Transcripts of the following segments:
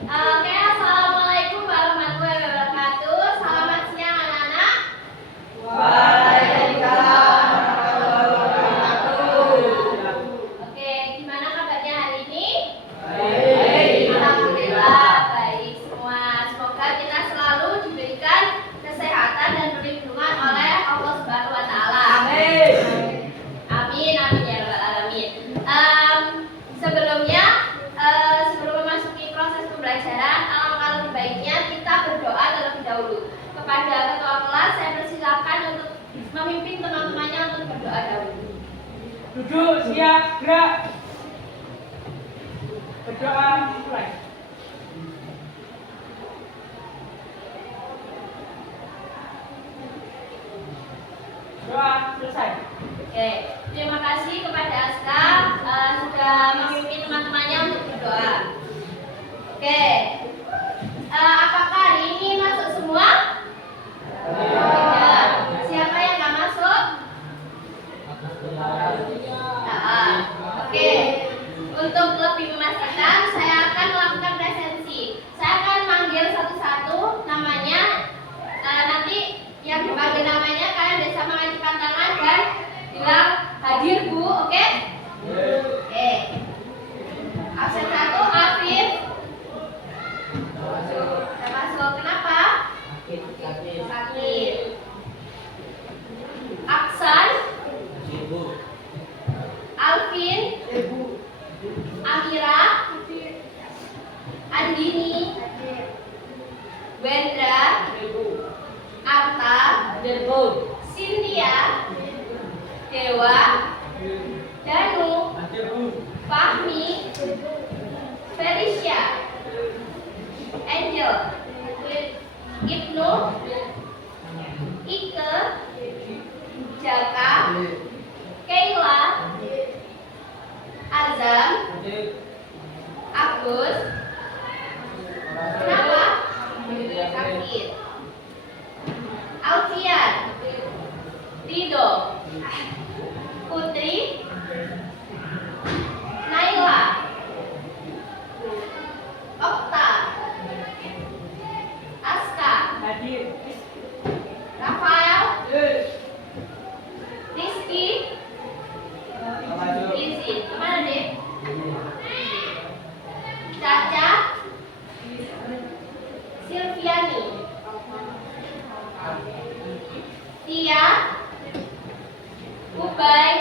Oke, assalamualaikum warahmatullahi wabarakatuh. Selamat siang anak-anak. Waalaikumsalam warahmatullahi wabarakatuh. Oke, gimana kabarnya hari ini? Baik. Alhamdulillah baik semua. Semoga kita selalu diberikan kesehatan dan perlindungan oleh Allah Subhanahu Wa Taala. Amin. Amin, amin ya rabbal alamin. Sebelumnya, sebelum memasuki proses pembelajaran, alangkah lebih baiknya kita berdoa terlebih dahulu. Kepada ketua kelas, saya persilakan untuk memimpin teman-temannya untuk berdoa dahulu. Duduk, siap, gerak. Berdoa mulai. Doa selesai. Oke, terima kasih kepada Aska sudah memimpin teman-temannya untuk berdoa. Oke, apakah hari ini masuk semua? Ya. Siapa yang nggak masuk? Nah, oke. Untuk lebih memastikan, saya akan melakukan presensi. Saya akan manggil satu-satu namanya. Nanti yang dipanggil namanya kalian bisa mengajukan tangan dan bilang hadir Bu, oke? Oke. Absen 1 Afif. Saya masuk. Kenapa? Sakit. Aksan. Alvin. Amira. Andini. Wendra. Arta. Cynthia. Dewa. Danu. Fahmi. Felicia. Angel. Ibnu. Ike. Jaka. Kayla. Azam. Agus. Kenapa? Sakit. Alfian. Rido. Putri. Naila. Okta. Aska. Hadir. Rafael. Rizky. Izin. Kemana deh? Caca. Silviani. Tia. Ubay.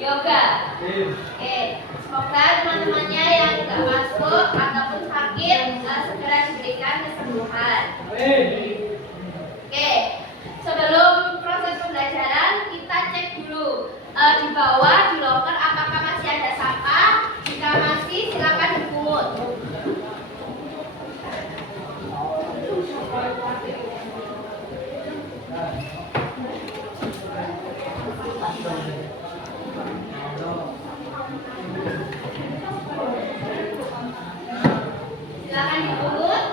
Yoga. Oke, semoga teman-temannya yang nggak masuk ataupun sakit segera diberikan kesembuhan. Oke, sebelum proses pembelajaran kita cek dulu di bawah di loker apakah masih ada sampah. Jika masih, silakan dipungut. Silakan dipungut.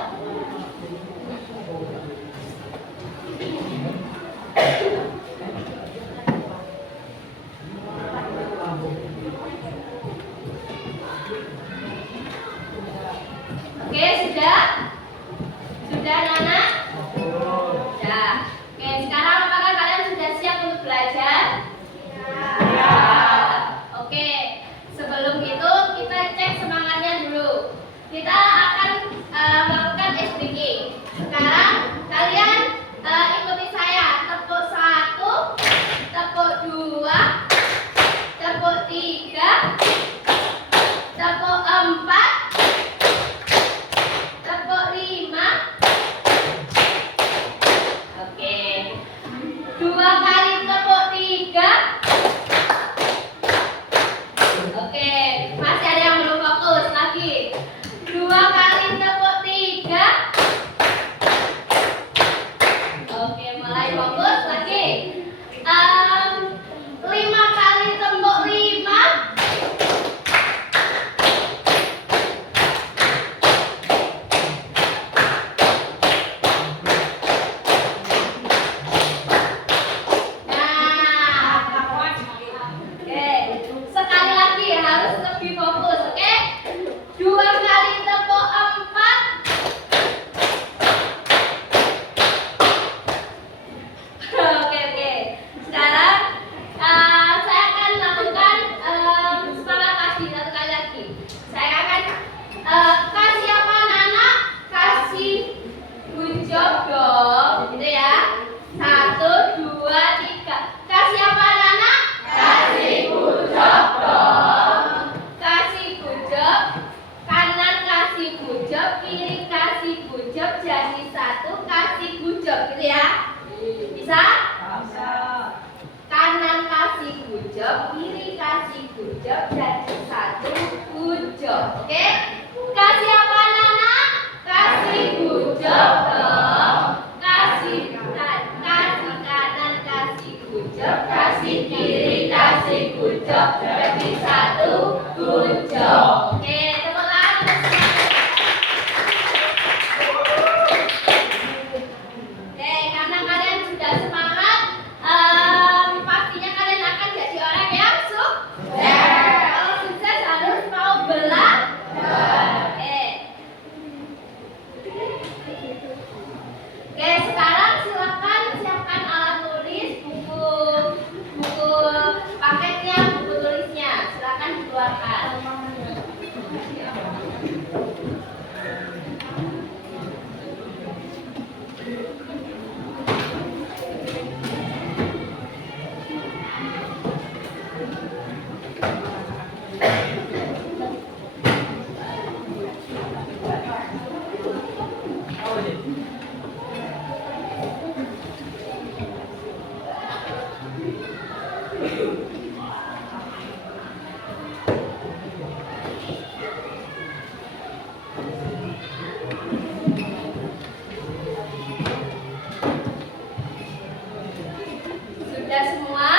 Sudah semua?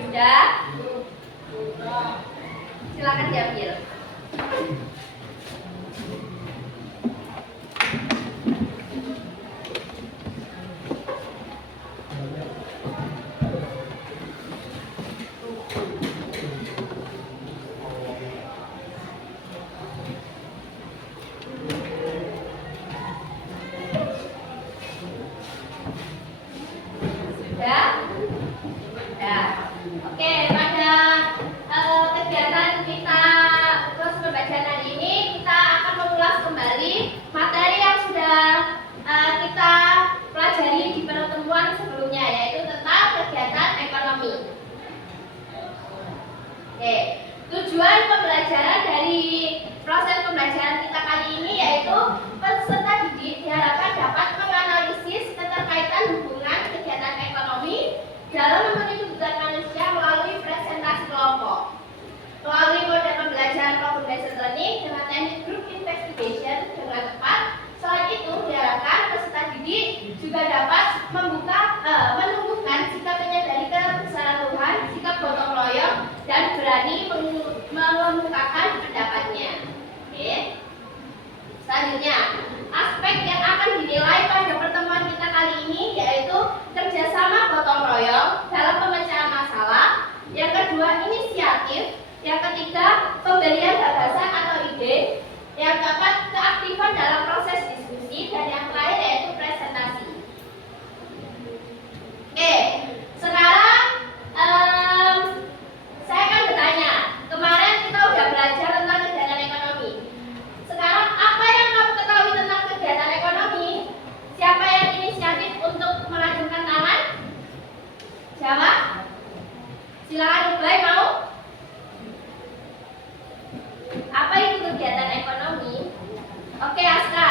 Sudah? Silakan diambil. Sudah? Sudah. Oke, pada kegiatan kita kelas pembacaan hari ini kita akan mengulas kembali materi yang sudah kita pelajari di pertemuan sebelumnya, yaitu tentang kegiatan ekonomi. Oke, tujuan pembelajaran dari proses pembelajaran kita kali ini yaitu peserta didik diharapkan dapat menganalisis keterkaitan hubungan kegiatan ekonomi dalam memenuhi kebutuhan manusia melalui presentasi kelompok. Melalui model pembelajaran problem based learning dengan teknik group investigation dengan tepat. Selain itu, diharapkan peserta didik juga dapat menumbuhkan sikap menyadari kebesaran Tuhan, sikap gotong royong, dan berani mengemukakan pendapatnya. Oke. Selanjutnya, aspek yang akan dinilai pada pertemuan kita kali ini yaitu kerjasama gotong royong dalam pemecahan masalah. Yang kedua, inisiatif. Yang ketiga, pemberian gagasan atau ide. Yang keempat, keaktifan dalam proses diskusi. Dan yang terakhir yaitu presentasi. Oke, sekarang saya akan bertanya. Kemarin kita udah belajar tentang kegiatan ekonomi. Sekarang apa yang kamu ketahui tentang kegiatan ekonomi? Siapa yang inisiatif untuk mengajungkan tangan? Jawab. Silakan mulai, mau? Apa itu kegiatan ekonomi? Oke, Aska.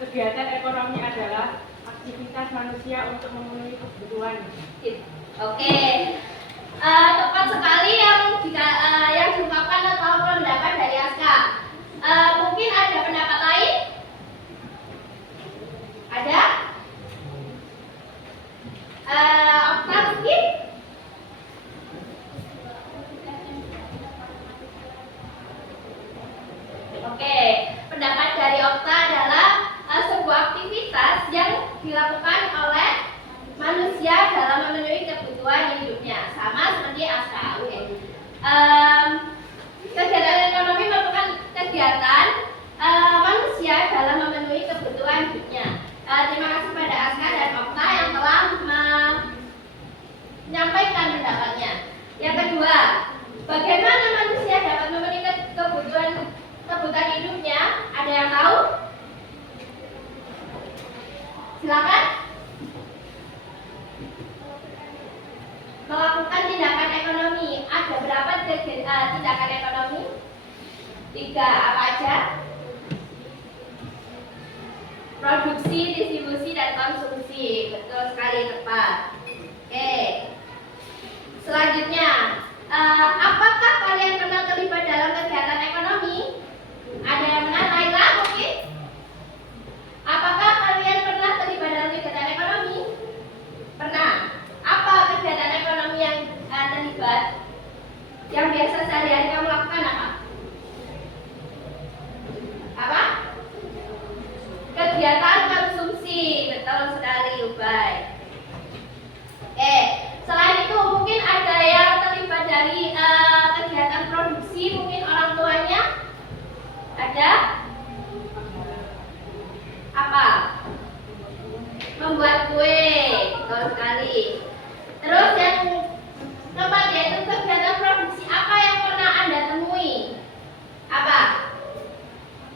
Kegiatan ekonomi adalah aktivitas manusia untuk memenuhi kebutuhan. Oke. Tepat sekali yang diungkapkan atau pendapat dari Aska. Mungkin ada pendapat lain? Ada? Okta mungkin? Oke, pendapat dari Okta adalah sebuah aktivitas yang dilakukan oleh manusia dalam memenuhi kebutuhan hidupnya, sama seperti Aska. Oke. Kegiatan ekonomi merupakan kegiatan manusia dalam memenuhi kebutuhan hidupnya. Terima kasih pada Aska dan Okta yang telah menyampaikan pendapatnya. Yang kedua, bagaimana manusia dapat memenuhi kebutuhan hidupnya? Ada yang tahu? Silakan. Melakukan tindakan ekonomi. Ada berapa tindakan ekonomi? 3. Apa aja? Produksi, distribusi, dan konsumsi. Betul sekali, tepat. Oke. Selanjutnya, apakah kalian pernah terlibat dalam kegiatan ekonomi? Ada yang pernah? Laila mungkin? Apakah kalian pernah terlibat dalam kegiatan ekonomi? Pernah. Apa kegiatan ekonomi yang terlibat? Yang biasa sehari-hari kamu lakukan apa? Apa? Kegiatan konsumsi. Betul sekali, Ubay. Oke. Selain itu mungkin ada yang terlibat dari kegiatan produksi, mungkin orang tuanya. Ada? Apa? Membuat kue. Betul sekali. Terus yang keempat yaitu kegiatan produksi. Apa yang pernah Anda temui? Apa?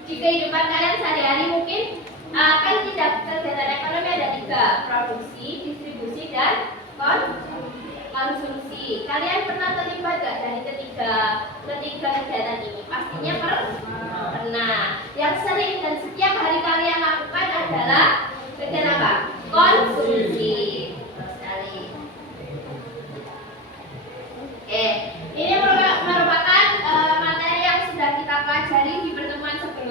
Di kehidupan kalian sehari-hari mungkin kan tidak kegiatan ekonomi ada 3, produksi, distribusi, dan konsumsi. Kalian pernah terlibat gak dari ketiga kegiatan ini? Pastinya pernah. Yang sering dan setiap hari kalian lakukan adalah kegiatan apa? Konsumsi. Betul sekali. Oke, ini merupakan materi yang sudah kita pelajari di pertemuan sebelumnya.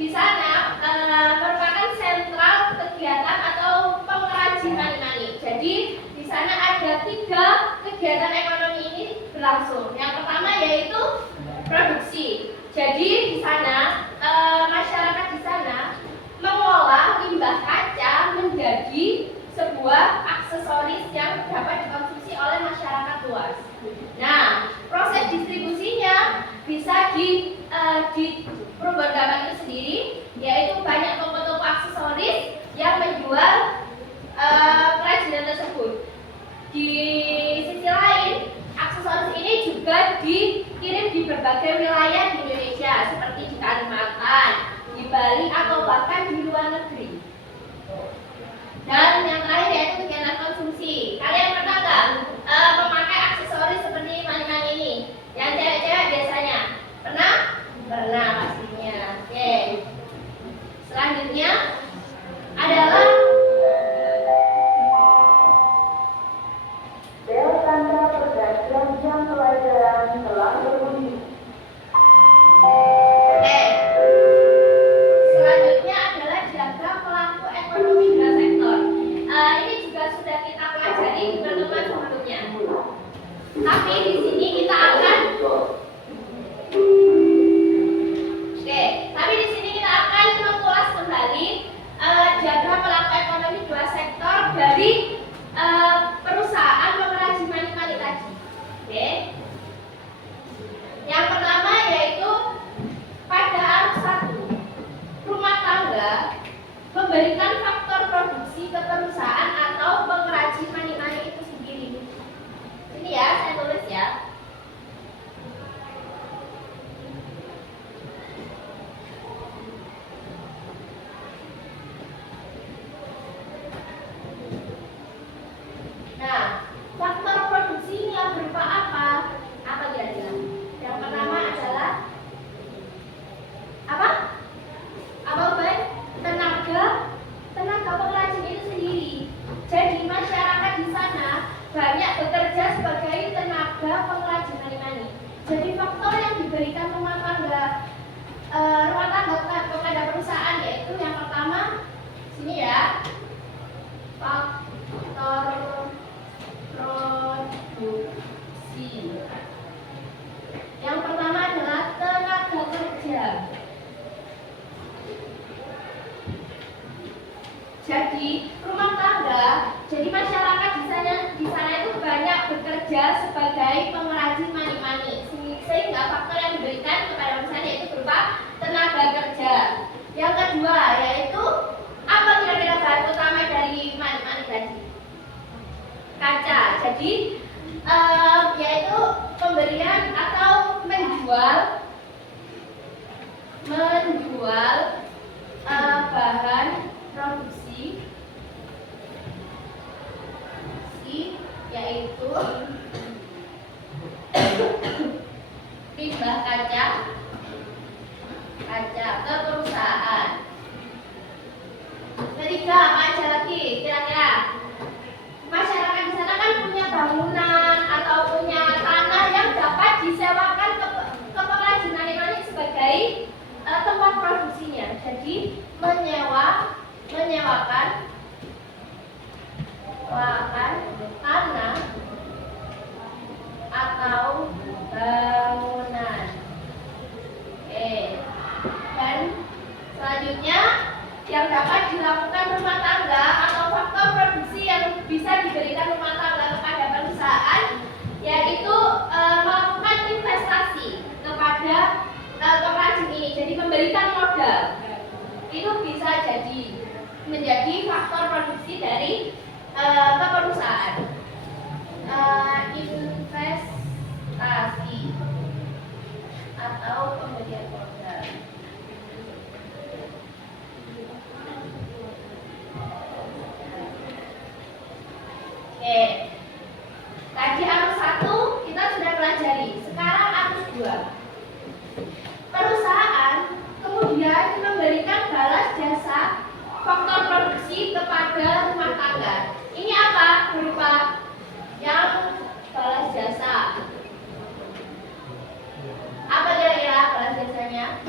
Di sana merupakan sentral kegiatan atau pengrajin mani-mani. Jadi di sana ada 3 kegiatan ekonomi ini berlangsung. Yang pertama yaitu produksi. Jadi di sana masyarakat di sana mengolah limbah kaca menjadi sebuah aksesoris yang dapat dikonsumsi oleh masyarakat luas. Nah, proses distribusinya bisa di Perubahan Gampang itu sendiri, yaitu banyak toko-toko aksesoris yang menjual kerajinan tersebut. Di sisi lain, aksesoris ini juga dikirim di berbagai wilayah di Indonesia, seperti di Kalimantan, di Bali, atau bahkan di luar negeri. Dan yang terakhir yaitu kegiatan konsumsi. Kalian pernah nggak memakai aksesoris seperti mani-mani ini? Yang cewek-cewek biasanya pernah? Pernah pastinya. Oke. Selanjutnya adalah bel tanda pergantian jam pelajaran telah berbunyi. Selanjutnya adalah diagram pelaku ekonomi dua sektor. Ini juga sudah kita pelajari di pertemuan sebelumnya. Tapi di sini kita akan mengulas kembali diagram pelaku ekonomi dua sektor dari perusahaan pengrajin mani-mani tadi. Oke. Yang pertama yaitu pada arus 1, rumah tangga memberikan faktor produksi ke perusahaan atau pengrajin mani-mani itu sendiri. Ini ya, saya tulis ya. Nah, faktor produksi ini yang berupa apa? Apa kira-kira? Yang pertama adalah apa? Apa Ubay? Tenaga pengrajin itu sendiri. Jadi masyarakat di sana banyak bekerja sebagai tenaga pengrajin mani-mani. Jadi faktor yang diberikan rumah tangga kepada perusahaan yaitu yang pertama sini ya, faktor produksi. Yang pertama adalah tenaga kerja. Jadi rumah tangga, jadi masyarakat di sana itu banyak bekerja sebagai pengrajin mani-mani, sehingga faktor yang diberikan kepada perusahaan yaitu berupa tenaga kerja. Yang kedua yaitu apa kira-kira bahan utama dari mani-mani tadi? Kaca. Jadi yaitu pemberian atau menjual bahan produksi yaitu limbah kaca ke perusahaan. Ketiga, apa aja lagi kira-kira? Masyarakat di sana kan punya bangunan atau punya tanah yang dapat disewakan ke pengrajin mani-mani sebagai tempat produksinya. Jadi menyewakan tanah atau bangunan. Oke. Dan selanjutnya yang dapat dilakukan rumah tangga atau faktor produksi yang bisa diberikan rumah tangga kepada perusahaan yaitu melakukan investasi kepada pengrajin ini, jadi memberikan modal. Itu bisa jadi menjadi faktor produksi dari perusahaan. Investasi atau pemberian modal. Oke. Tadi arus 1 kita sudah pelajari. Sekarang arus 2. Perusahaan kemudian memberikan balas jasa faktor produksi kepada rumah tangga. Ini apa? Berupa yang balas jasa. Apa kira-kira balas jasanya?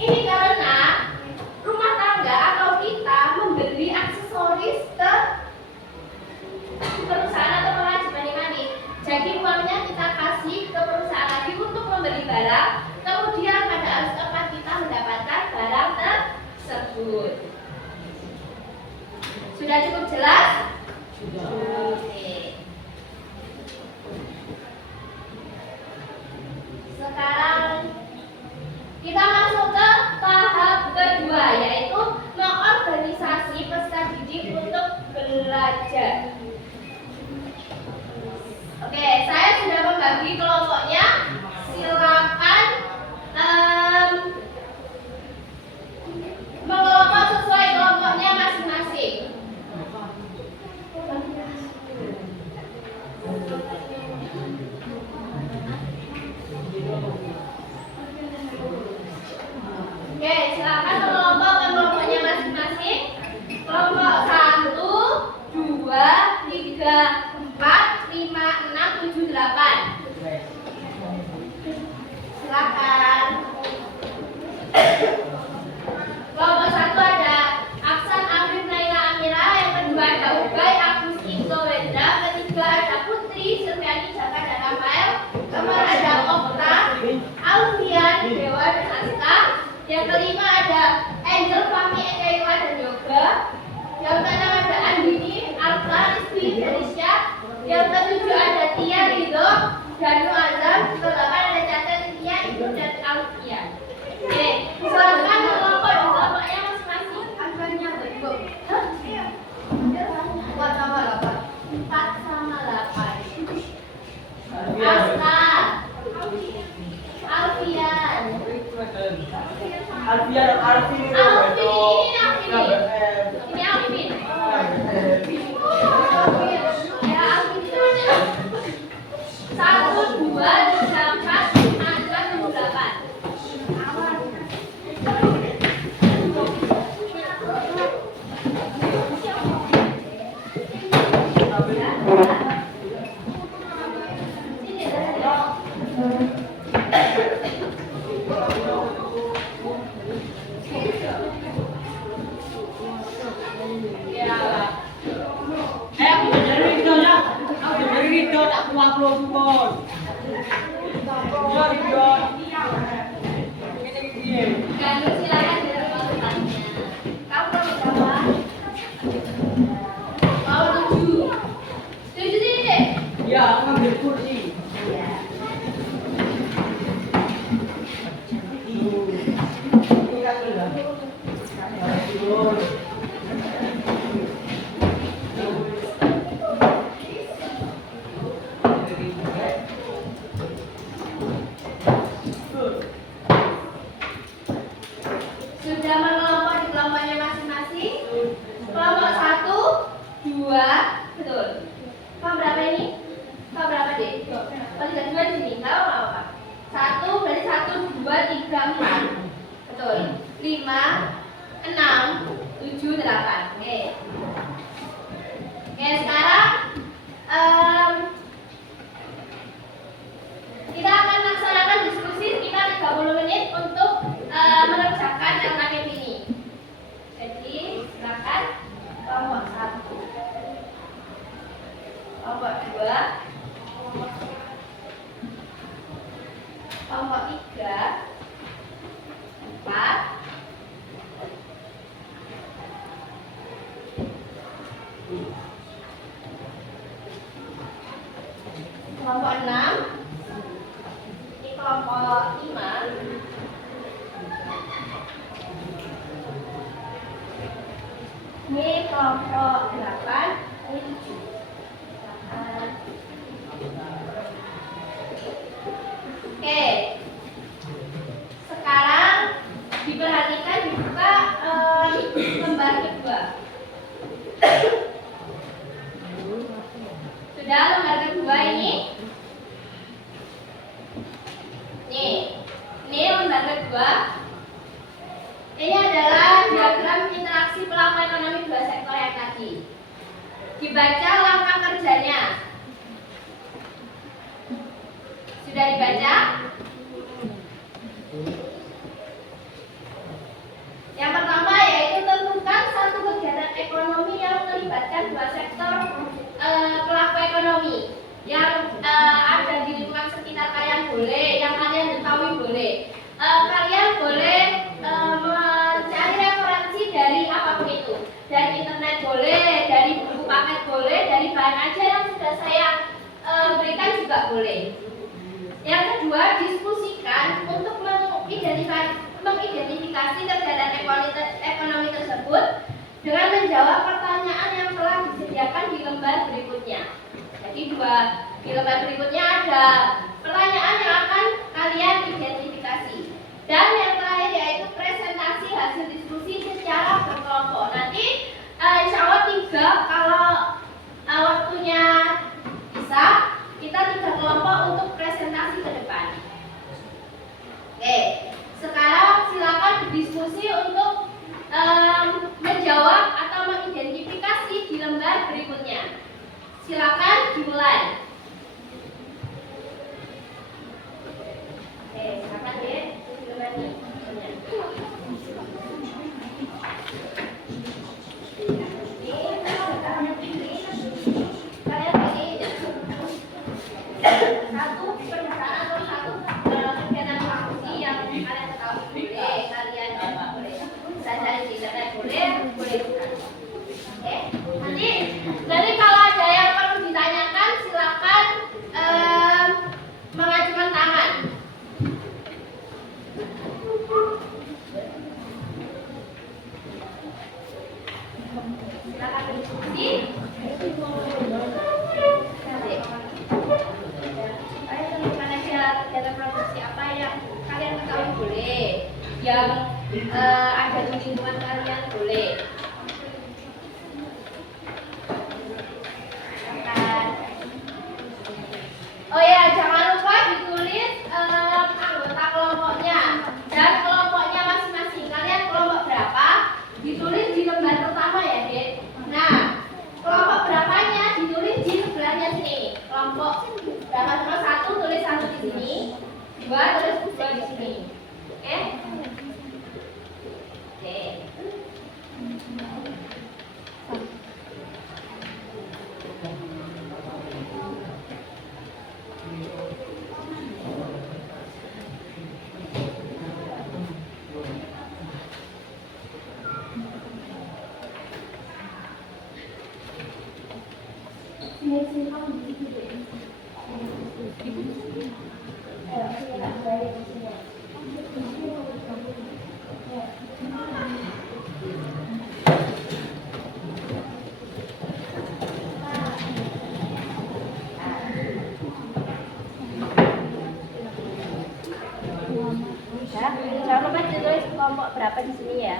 Ini karena rumah tangga atau kita membeli aksesoris ke perusahaan atau pengrajin money. Jadi uangnya kita kasih ke perusahaan lagi untuk membeli barang. Kemudian pada arus keempat kita mendapatkan barang tersebut. Sudah cukup jelas? Sudah. Oke. Sekarang kita masuk ke tahap kedua, yaitu mengorganisasi peserta didik untuk belajar. Oke, saya sudah membagi kelompoknya. Silakan mengelompok sesuai kelompoknya masing-masing. Oke, silakan mengelompok ke kelompoknya masing-masing. Kelompok 1, 2, 3, 4, 5, 6, 7, 8. Silakan. Kelompok 1 ada Aksan, Afif, Naila, Amira. Yang kedua ada Ubay, Agus, Iko, Wendra. Ketiga ada Putri, Sylviani, Jaka, dan Rafael. Keempat ada Okta, Alfian, Dewa, dan Aska. Yang kelima ada Angel, Fahmi, Eka, dan Yoga. Yang keenam ada Andini, Alfa, Rizky, Jarisya. Yang ketujuh ada Tia, Ridho, dan Nuazam. Kedelapan ada Caca, Tia, Ibu, dan Alfian. Oke, silakan kelompok di kelompoknya masing-masing. Angkanya berikut. 4 sama 8. 4 sama 8. Aska, Alfian. Alvin Ini Alvin. Ya, Alvin itu ada 1, 2, 3, 4, 5, 6, 7, 8. Ganu, silakan dari urutannya. Kamu mau berapa? Mau 7. 7 sini deh. Ya, ambil kursi. Sudah mengelompok di kelompoknya masing-masing. Kelompok 1, 2, betul. Kelompok berapa ini? Kelompok berapa deh? Oh, 3, 2 di sini. Nggak apa-apa. 1 berarti 1, 2, 3, 4. Betul. 5, 6, 7, 8. Oke. Oke, sekarang kita akan melaksanakan diskusi sekitar 30 menit untuk mengerjakan alternatif ini. Jadi, silakan kelompok 1, kelompok 2, kelompok 3, 4, kelompok 6, ini kelompok 5, ini kelompok 8, ini 7. Oke, sekarang diperhatikan dibuka lembar kedua. Sudah lembar kedua ini? Ini lembar kedua. Ini adalah diagram interaksi pelaku ekonomi dua sektor yang tadi. Dibaca langkah kerjanya. Sudah dibaca? juga boleh. Yang kedua, diskusikan untuk mengidentifikasi kegiatan ekonomi tersebut dengan menjawab pertanyaan yang telah disediakan di lembar berikutnya. Jadi di lembar berikutnya ada pertanyaan yang akan kalian identifikasi. Dan yang terakhir yaitu presentasi hasil diskusi secara berkelompok. Nanti insya Allah 3 kalau waktunya bisa, kita 3 kelompok untuk presentasi ke depan. Oke, sekarang silakan berdiskusi untuk menjawab atau mengidentifikasi di lembar berikutnya. Silakan dimulai. Oke, silakan ya. Satu pemeriksaan atau satu kegiatan praktisi yang kalian ketahui boleh, kalian boleh bisa cari di internet boleh bukan. Oke, nanti kalau ada yang perlu ditanyakan silakan mengajukan tangan. Silakan berdiskusi. Kegiatan produksi apa yang kalian ketahui boleh, yang ada di lingkungan kalian boleh. Oh ya, jangan lupa ditulis anggota kelompoknya dan kelompoknya masing-masing. Kalian kelompok berapa? Ditulis di lembar pertama ya, Dek. Nah, kelompok berapanya ditulis di sebelahnya sini. Kelompok berapa? Terus 1 tulis 1 di sini, 2 tulis 2 di sini. Oke? Oke. Jangan lupa ditulis kelompok berapa di sini ya.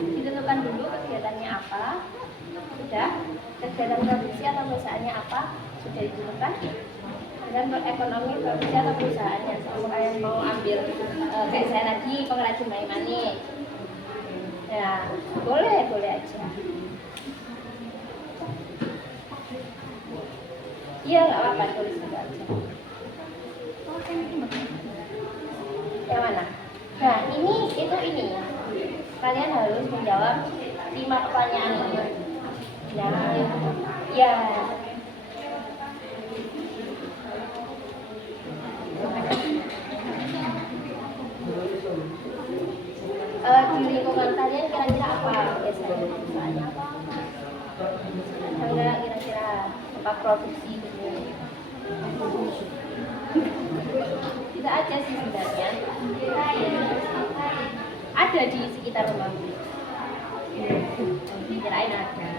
Ditentukan dulu kegiatannya apa. Sudah. Kegiatan produksi atau misalnya apa sudah ditentukan. dan ekonomi produksi atau perusahaannya. Kalau kalian mau ambil kayak saya tadi pengrajin manik-manik, ya boleh aja. Iya nggak apa-apa, tulis gitu aja. Yang mana? Nah ini kalian harus menjawab 5 pertanyaan ini. Ya. Di lingkungan kalian kira-kira apa biasanya? Misalnya apa? Enggak, kira-kira apa produksi gitu? Tidak aja sih sebenarnya. Ada di sekitar rumahmu. Kirain ada.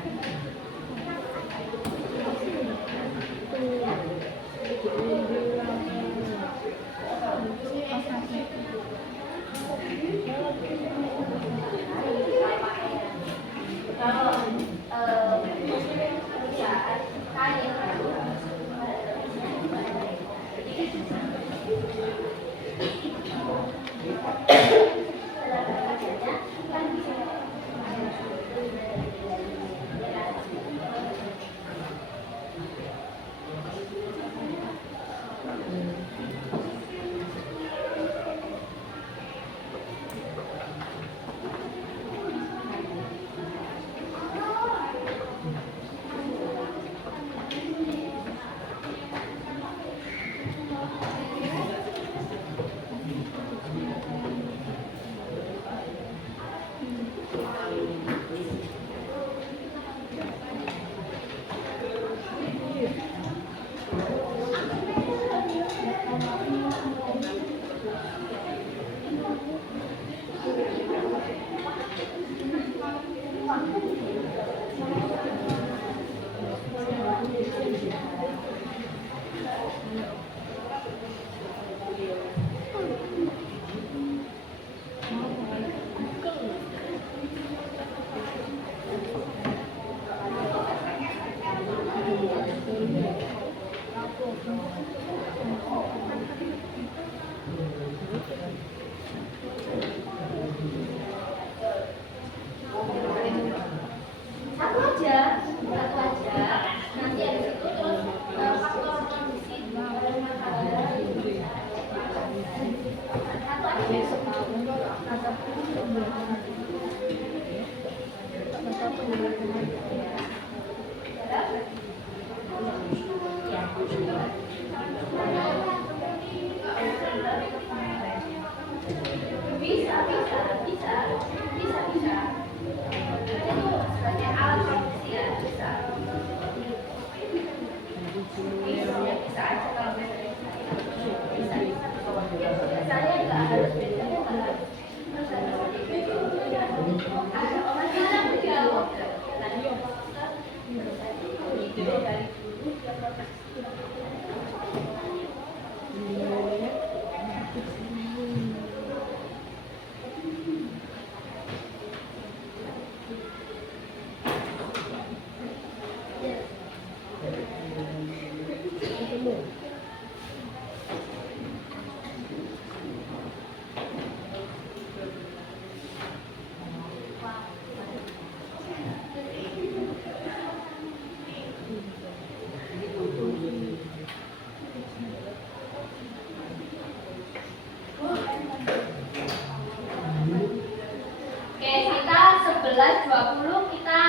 Oke, kita 11.20 kita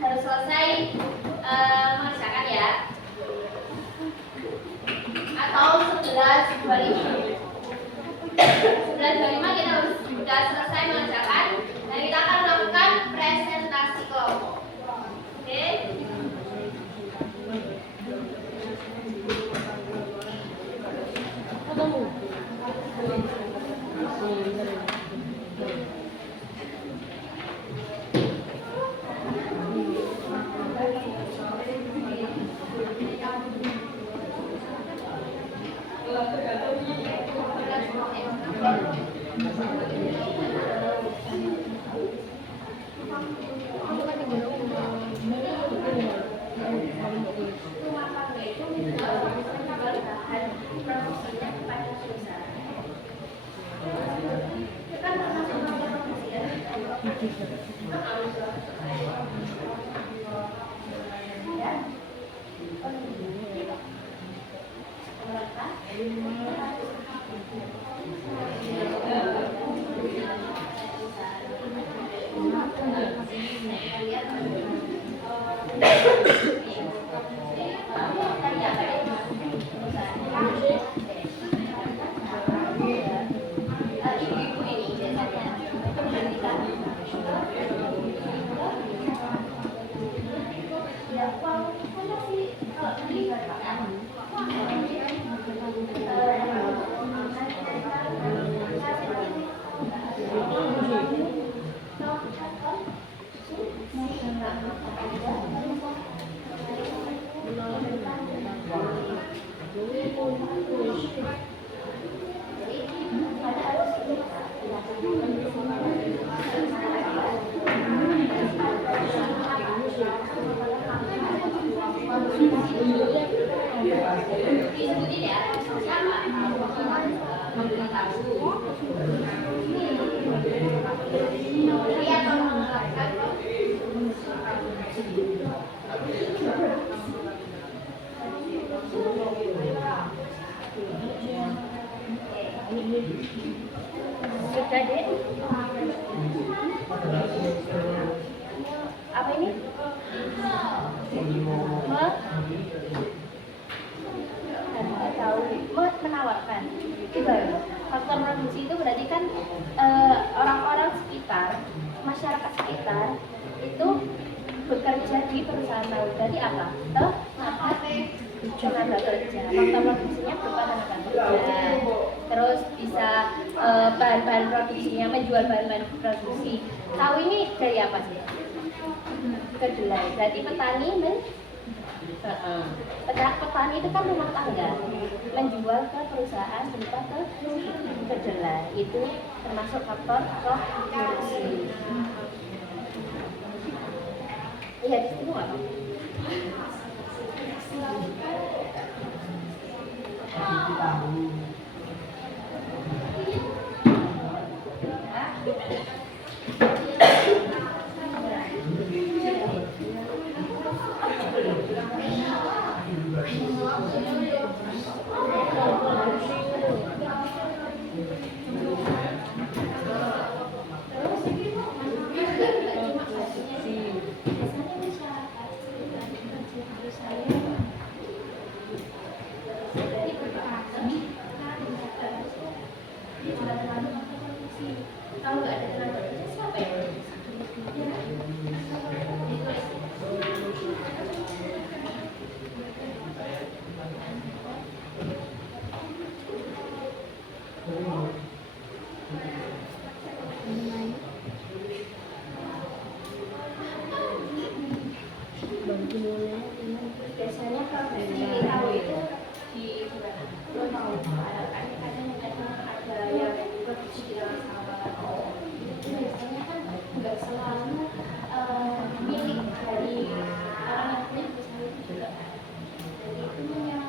harus selesai mengerjakan ya. Atau 11.25. 11.25 kita harus sudah selesai mengerjakan dan kita akan melakukan presentasi kelompok. Oke. Tadi apa ya? Ibu-ibu ini biasanya ya, uang mana sih kalau beli disebutin ya siapa? Lihat sudah deh. Apa ini? Menawarkan. Coba faktor produksi itu berarti kan orang-orang sekitar, masyarakat sekitar itu bekerja di perusahaan tahu. Berarti apa? Tenaga kerja. Faktor produksinya berupa tenaga kerja. Terus bisa bahan-bahan produksinya, menjual bahan-bahan produksi. Tahu ini dari apa sih? Kedelai. Berarti petani petani itu kan rumah tangga, menjual ke perusahaan berupa ke kedelai. Itu termasuk faktor produksi. Iya, di situ apa? Kalau nggak ada tenaga kerja siapa yang biasanya kalau dari tahu itu di ada yang produksi di dalam sawah. Biasanya kan nggak selalu milik dari orang yang punya perusahaan itu juga. Jadi itu yang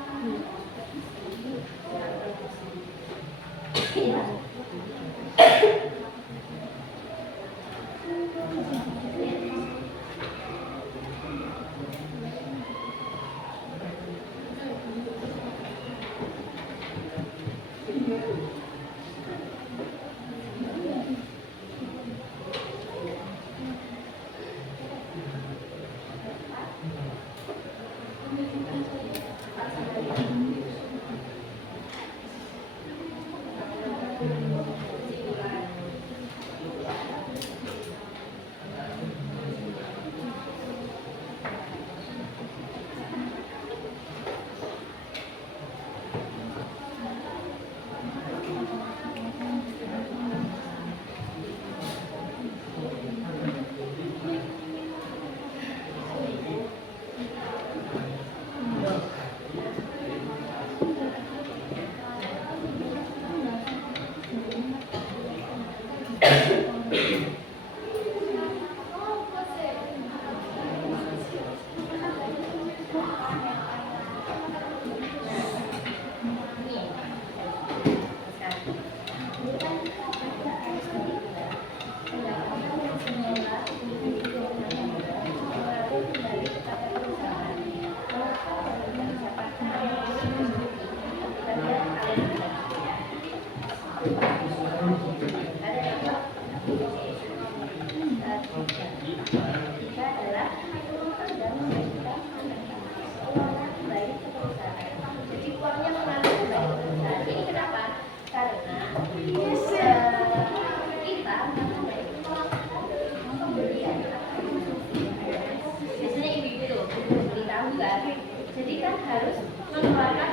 Jadi kan harus mengeluarkan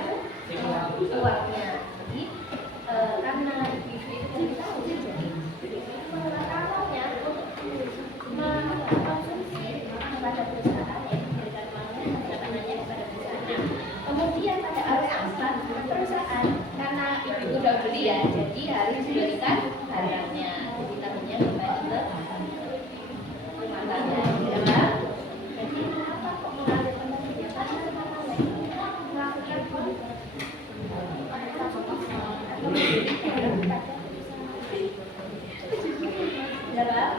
uangnya. Jadi karena ibu-ibu itu dari tahu, jadi mengeluarkan uangnya untuk mengkonsumsi kepada perusahaan yang memberikan uangnya pendapatannya kepada perusahaan. Kemudian pada awal perusahaan karena ibu udah beli ya, jadi harus diberikan barangnya. Jadi tahunnya kembali ke rumah tangga, ya kan? Jadi kenapa kok mengalir pendapatan? Karena melakukan ya kan?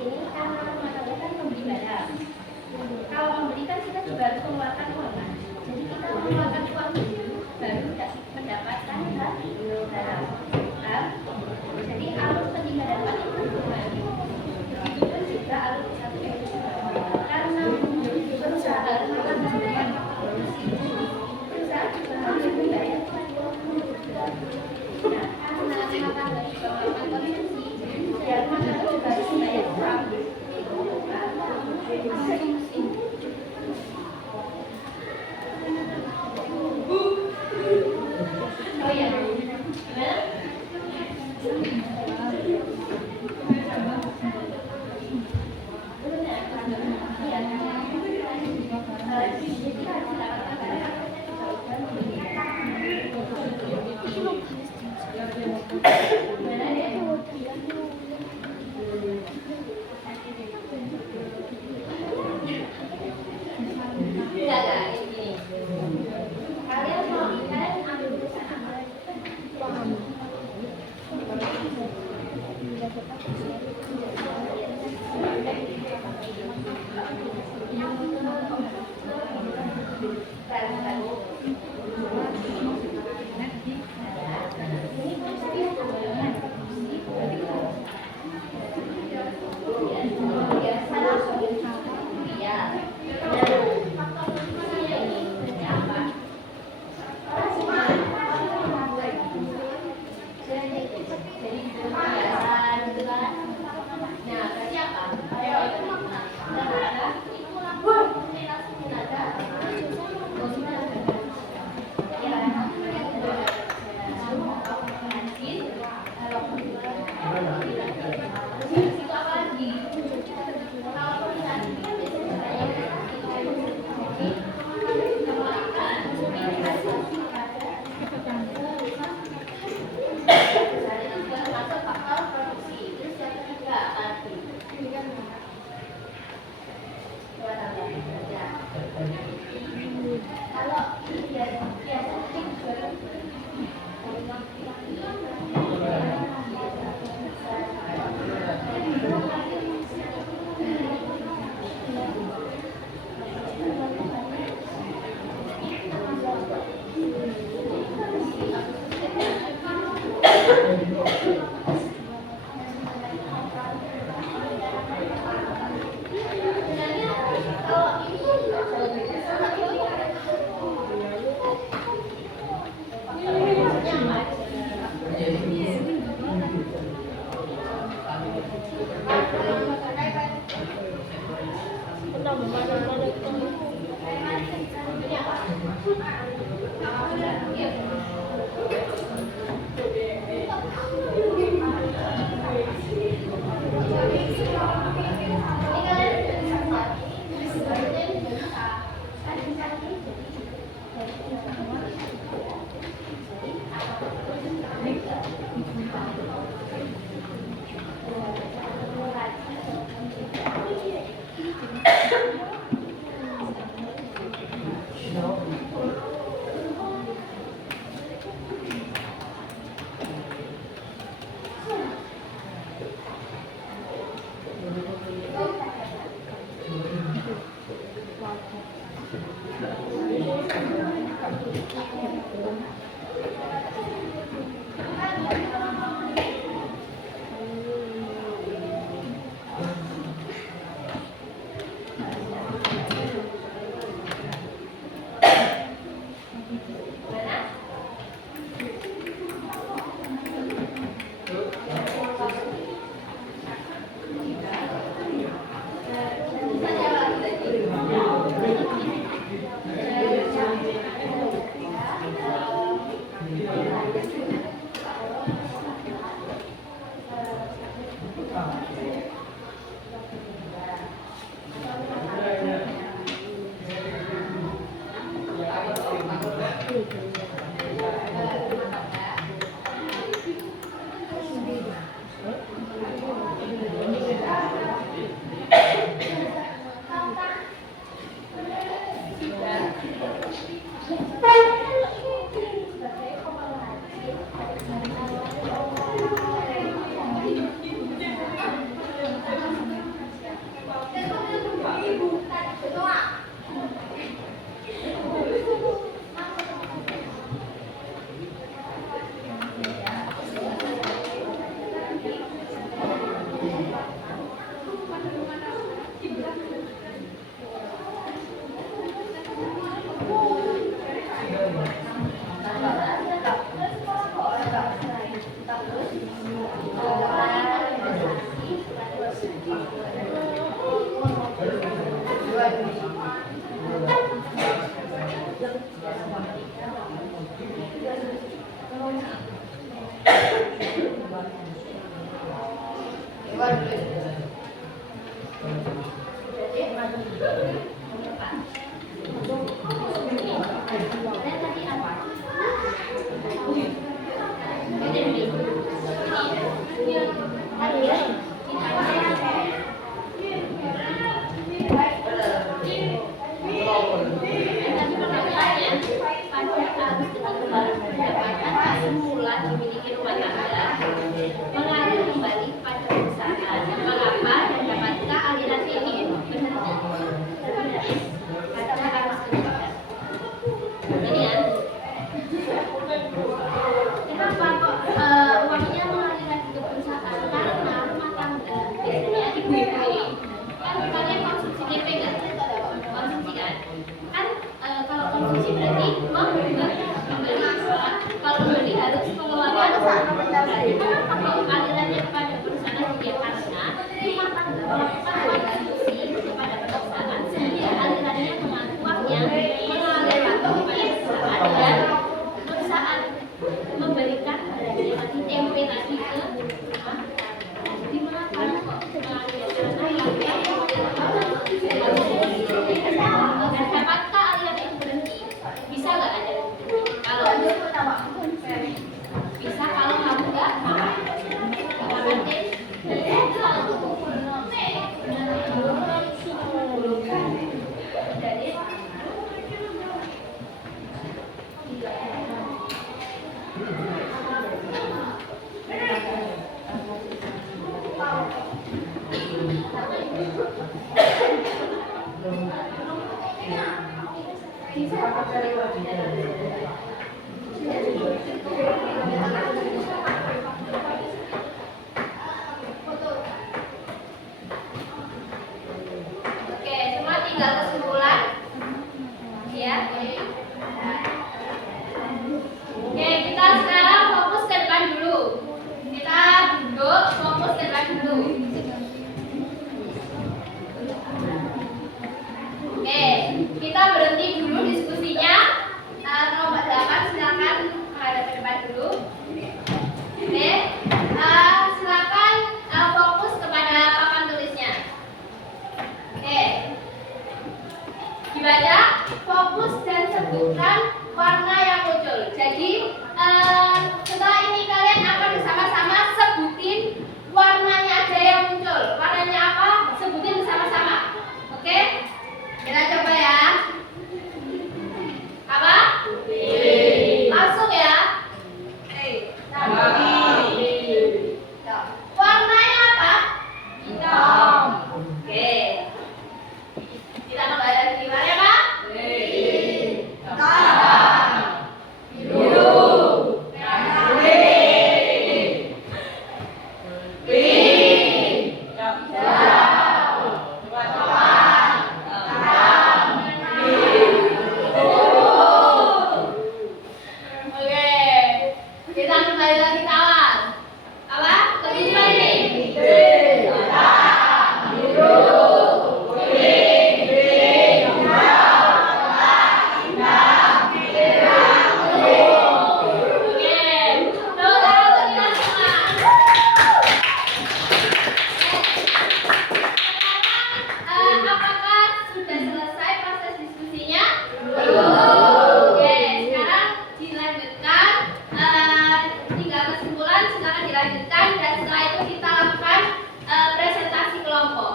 Ini karena rumah tangga kan membeli barang. Kalau membeli kan kita juga harus mengeluarkan uang kan? Jadi kita mengeluarkan uang dulu baru mendapatkan barang. Jadi alur peninggalan uang itu gimana? Begitupun juga alur satu karena perusahaan akan membayar perusahaan juga harus membayar. Nah, karena rumah tangga juga melakukan konsumsi, ya rumah tangga juga harus membayar uang. Oh iya, gimana? Kalian ambil Semula dimiliki rumah tangga mengalir kembali kepada perusahaan. Mengapa dan dapatkah aliran ini berhenti? Kata harus keluar. Ini ya. Kenapa kok uangnya mengalirkan ke perusahaan? Karena rumah tangga biasanya ibu-ibu ini kan bukannya konsumsi DP kan? Konsumsi kan? Kalau konsumsi berarti membeli. Kalau membeli harus pengeluaran berarti kalau alirannya kepada perusahaan dia karena rumah tangga melakukan konsumsi kepada perusahaan sehingga alirannya uangnya mengalir kepada perusahaan dan perusahaan memberikan barangnya tadi tempe tadi ke rumah tangga. Jadi mengapa kok dan dapatkah aliran itu berhenti? Bisa nggak ada? Kalau bisa, kalau kamu nggak Oke, semua tinggal kesimpulan. Ya. Oke, kita sekarang fokus ke depan dulu. Kita duduk, fokus ke depan dulu. Oke, kita berhenti dulu diskusinya. Nomor 8 silakan menghadap ke depan dulu. Oke, silakan fokus kepada papan tulisnya. Oke, dibaca, fokus dan sebutkan warna yang muncul. Jadi setelah ini kalian akan bersama-sama sebutin warnanya aja yang muncul. Warnanya apa? Sebutin bersama-sama. Oke, kita coba ya. Apa? Langsung ya. Warnanya apa? Hitam. Oke. Kita kembali lagi. Warnanya apa? Hitam. Biru. Kuning. Pink. Hijau. Coklat. Hitam. Oke, kita kembali lagi kawan. Apa? Lebih cepat ini. Apakah sudah selesai proses diskusinya? Oke, sekarang dilanjutkan. Tinggal kesimpulan, silakan dilanjutkan dan setelah itu kita lakukan presentasi kelompok.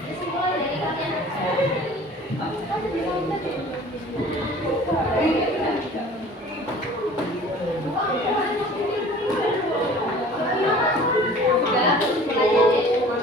Kesimpulan dari kalian. Udah, kesimpulannya deh.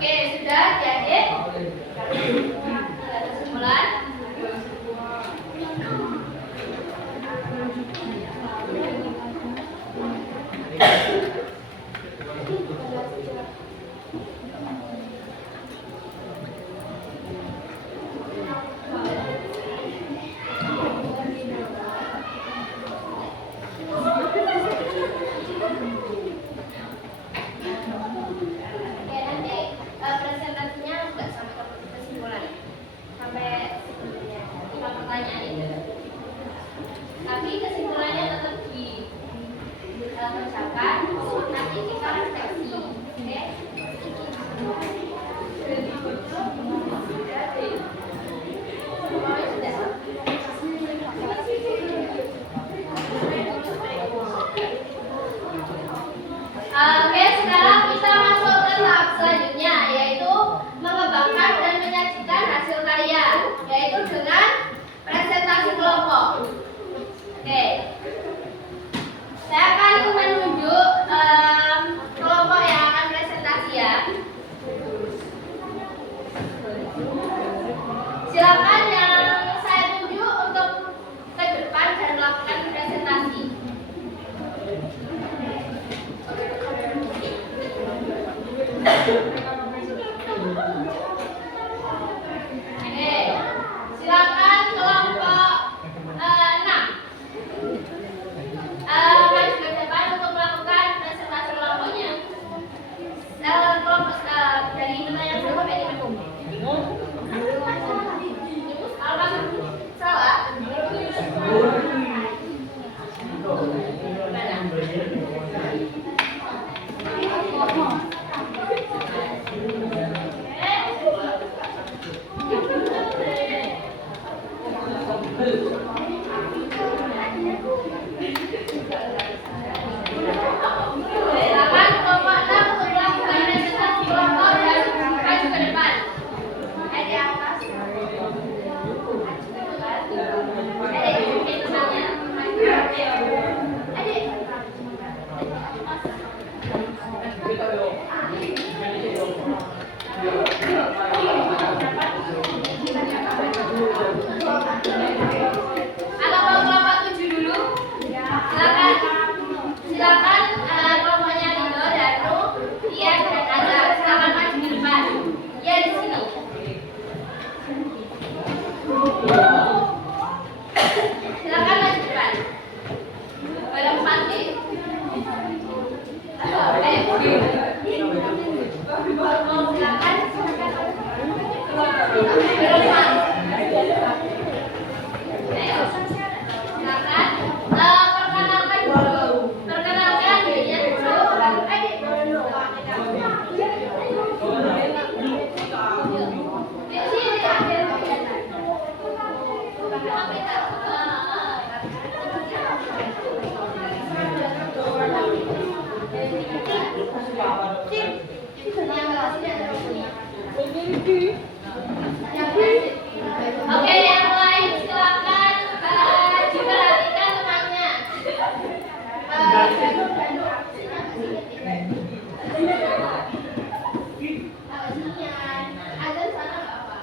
Oke, sudah adik-adik? Kesimpulan. Oke, nanti presentasinya nggak sampai kesimpulan, sampai 5 pertanyaan itu. Tapi kesimpulannya tetap dikerjakan. Nanti kita refleksi, oke? Oke, sekarang kita masuk ke tahap selanjutnya, yaitu mengembangkan dan menyajikan hasil karya, yaitu dengan presentasi kelompok. Oke, saya akan menunjuk kelompok yang akan presentasi ya. Silakan yang saya tunjuk untuk ke depan dan melakukan presentasi. Oke, silakan kelompok 6 maju ke depan untuk Oke, yang lain silakan diperhatikan temannya. Azan sana nggak apa?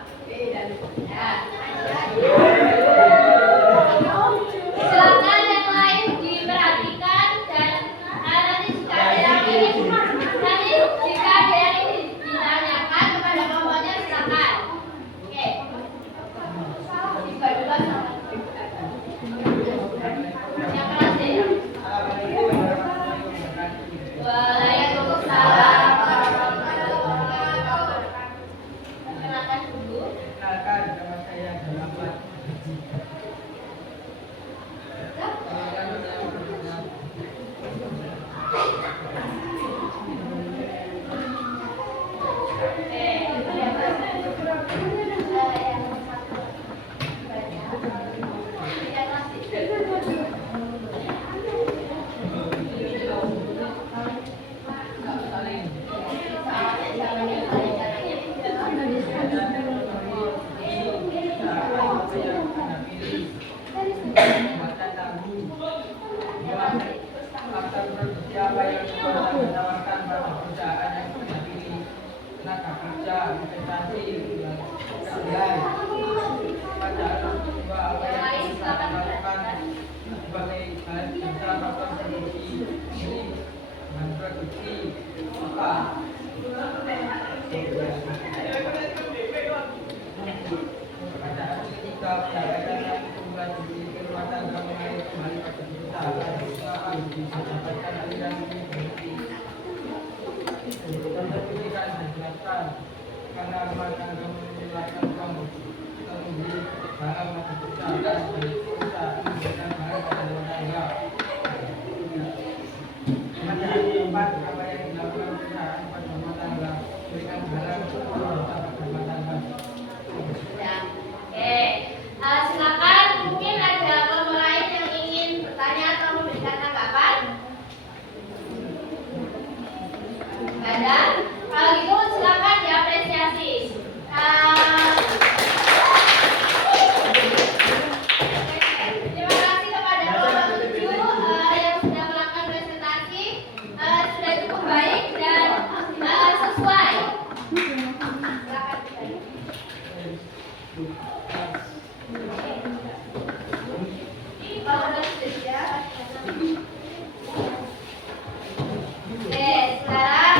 Silakan yang lain diperhatikan dan nanti jika ada yang ingin ditanyakan kepada kelompoknya silakan. Oke. Yang kelas D. Waalaikumsalam warahmatullahi wabarakatuh. Perkenalkan dulu. Kenalkan, nama saya Muhammad. Siapa yang menawarkan pada perusahaan yang sudah pilih tenaga kerja, investasi, dan pada kedua apa yang bisa dilakukan sebagai jasa faktor produksi ini dan produksi apa pada ketika perjalanan yang membuat di rumah tangga mengalir kembali pada perusahaan bisa dapatkan aliran berhenti contoh pilihan dan jelaskan karena rumah tangga mengeluarkan uang untuk membeli barang pada perusahaan dan perusahaan memberikan barang pada rumah tangga pada tempat apa yang dilakukan perusahaan pada rumah tangga memberikan barang pada rumah tangga. Oke, silakan mungkin ada kelompok lain yang ingin bertanya atau memberikan tanggapan. Nggak ada? Kalau gitu silakan diapresiasi. Terima kasih kepada kelompok 7 yang sudah melakukan presentasi. Sudah cukup baik dan sesuai. Silakan. Oke, sekarang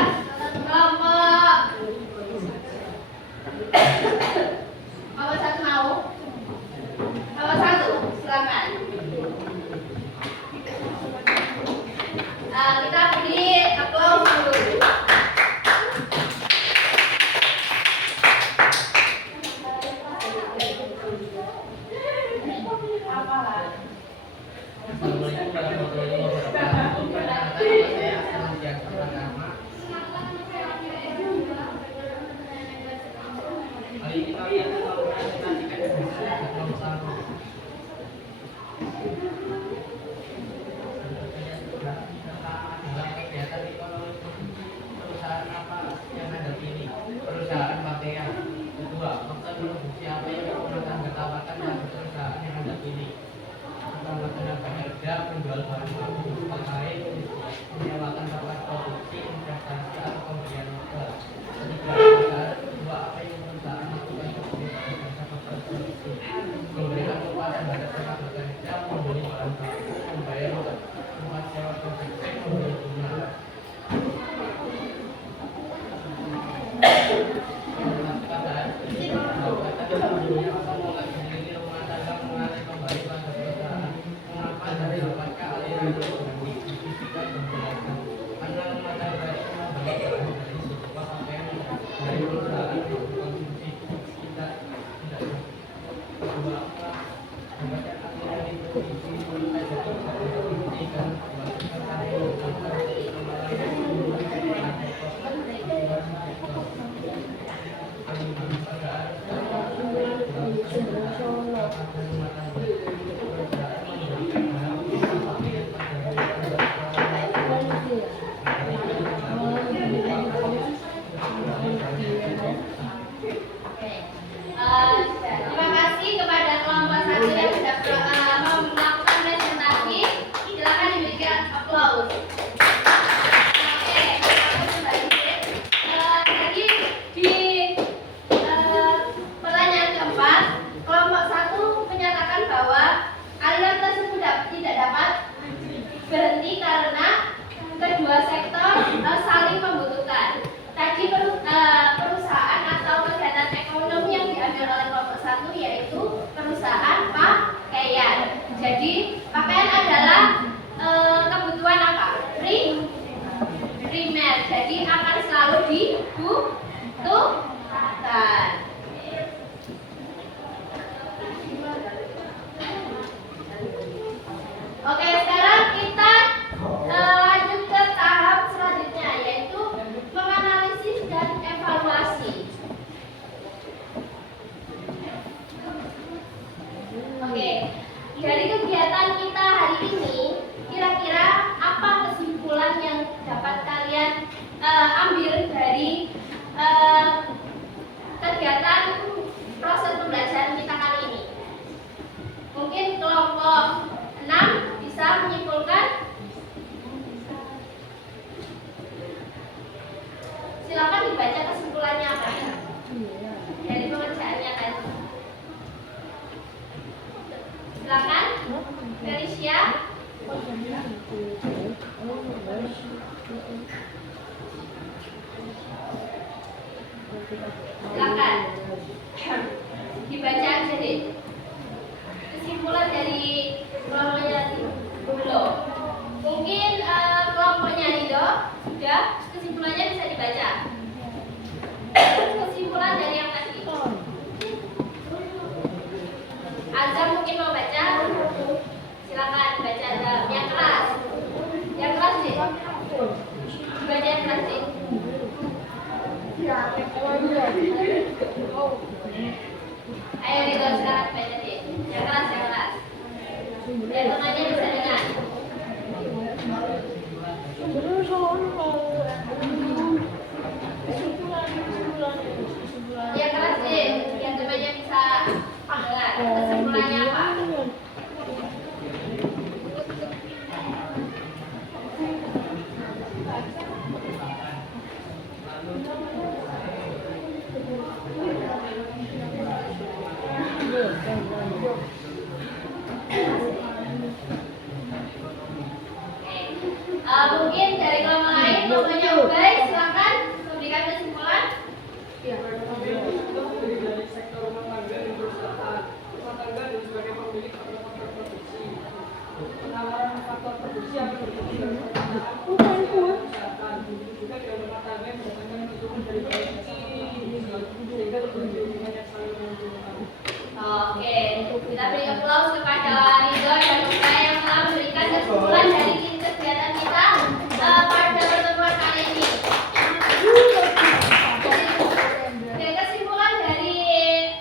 kelompok satu mau? Kelompok satu, silakan. Kita beri aplaus dulu. Assalamualaikum warahmatullahi wabarakatuh. Perkenalkan, saya Santiago Pratama. Hari ini kami akan mempresentasikan kelompok satu. Dalam kegiatan ekonomi perusahaan apa yang Anda pilih? Perusahaan pakaian. Kedua, faktor produksi apa yang rumah tangga tawarkan pada perusahaan yang Anda pilih? Pertama, tenaga kerja, menjual bahan baku, pakaian, menyewakan tempat produksi, investasi atau pembelian modal. Ketiga, dua apa yang perusahaan lakukan untuk meningkatkan jasa produksi? Memberikan upah kepada tenaga kerja, membeli bahan baku, membayar tempat sewa produksi, membeli bunga. Silakan. Dibaca aja deh. Kesimpulan dari kelompoknya belum. Mungkin kelompoknya Rido sudah, kesimpulannya bisa dibaca. Kesimpulan dari yang tadi. Azam mungkin mau baca. Silakan baca Azam yang keras. Yang keras sih. Baca yang keras sih. Ayo Rido sekarang baca sih. Yang keras, yang keras. Dan temannya bisa dengar. Yang keras sih, yang temannya bisa dengar. Kesimpulannya apa? Mungkin dari kelompok lain, kelompoknya Ubay, silakan memberikan kesimpulan. Dari sektor rumah tangga dan perusahaan, rumah tangga dan sebagai pemilik atau faktor produksi, penawaran faktor produksi yang berfungsi dari perusahaan, juga di rumah tangga yang mendatangkan keuntungan dari bahan jasa sehingga terjadi hubungan yang saling menguntungkan. Oke, kita beri aplaus kepada Rido dan Ubay yang telah memberikan kesimpulan dari kegiatan kita pada pertemuan kali ini. Dan kesimpulan dari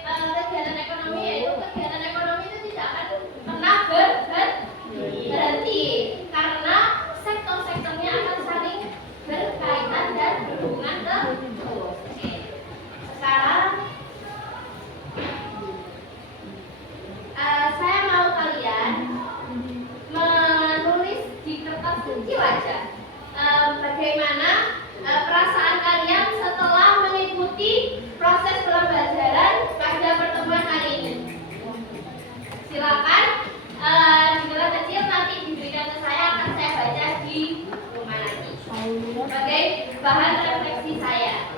kegiatan ekonomi yaitu kegiatan ekonomi itu tidak akan pernah berhenti karena sektor-sektornya akan saling berkaitan dan berhubungan terus. Oke. Sekarang saya mau kalian menulis di kertas kecil aja bagaimana perasaan kalian setelah mengikuti proses pembelajaran pada pertemuan hari ini. Silakan di kertas kecil nanti diberikan ke saya, akan saya baca di rumah nanti sebagai bahan refleksi saya.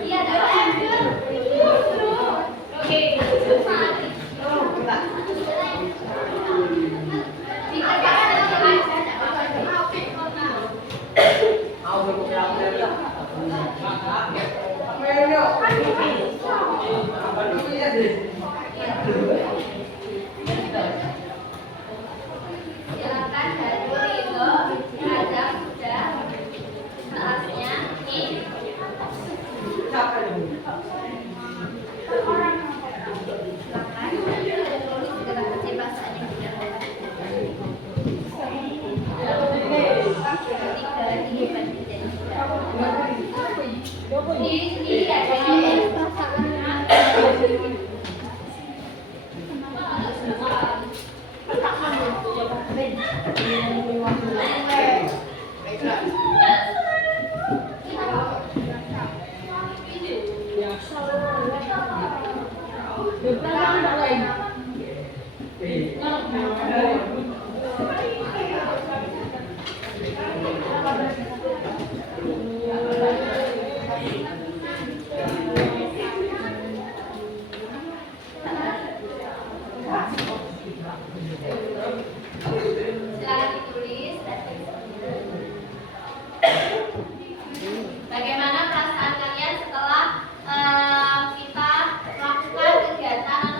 Iya, ada oke. Silakan dari Rido, Azam sudah, kelasnya ini. Ini silakan ditulis. Bagaimana perasaan kalian setelah kita melakukan kegiatan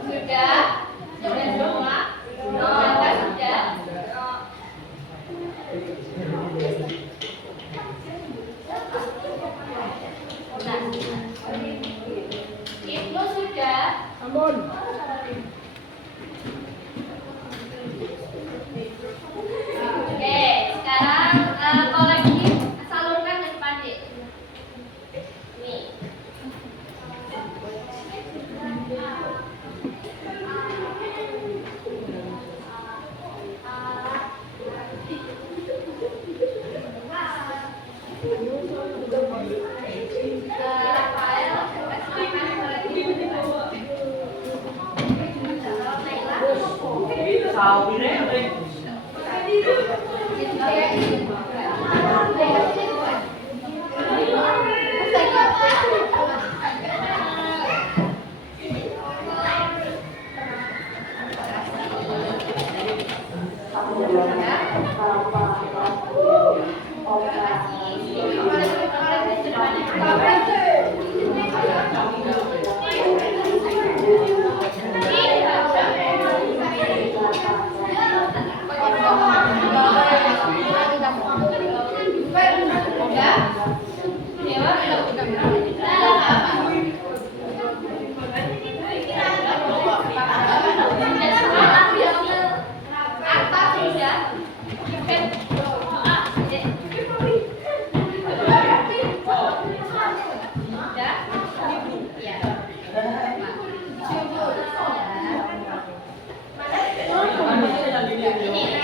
Sudah? Sudah semua? Angka sudah? Ibnu sudah? Ampun. Oke, sekarang koleksi salurkan ke depan deh. Nih. Rafael, Ini.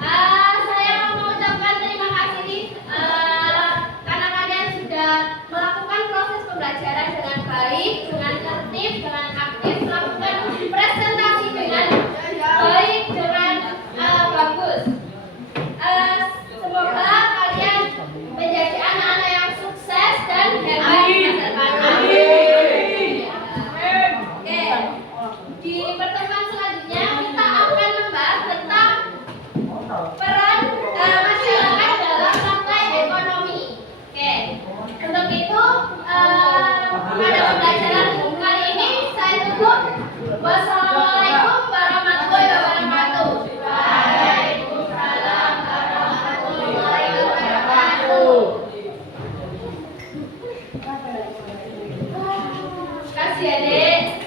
Saya mau mengucapkan terima kasih nih, karena kalian sudah melakukan proses pembelajaran dengan baik, dengan tertib, dengan aktif, melakukan presentasi dengan baik, dengan bagus. Semoga kalian menjadi anak-anak yang sukses dan hebat di masa depan. Oke, di pertemuan selanjutnya kita akan membahas tentang peran masyarakat dalam rantai ekonomi. Oke, untuk itu pada pembelajaran kali ini saya tutup. Wassalamualaikum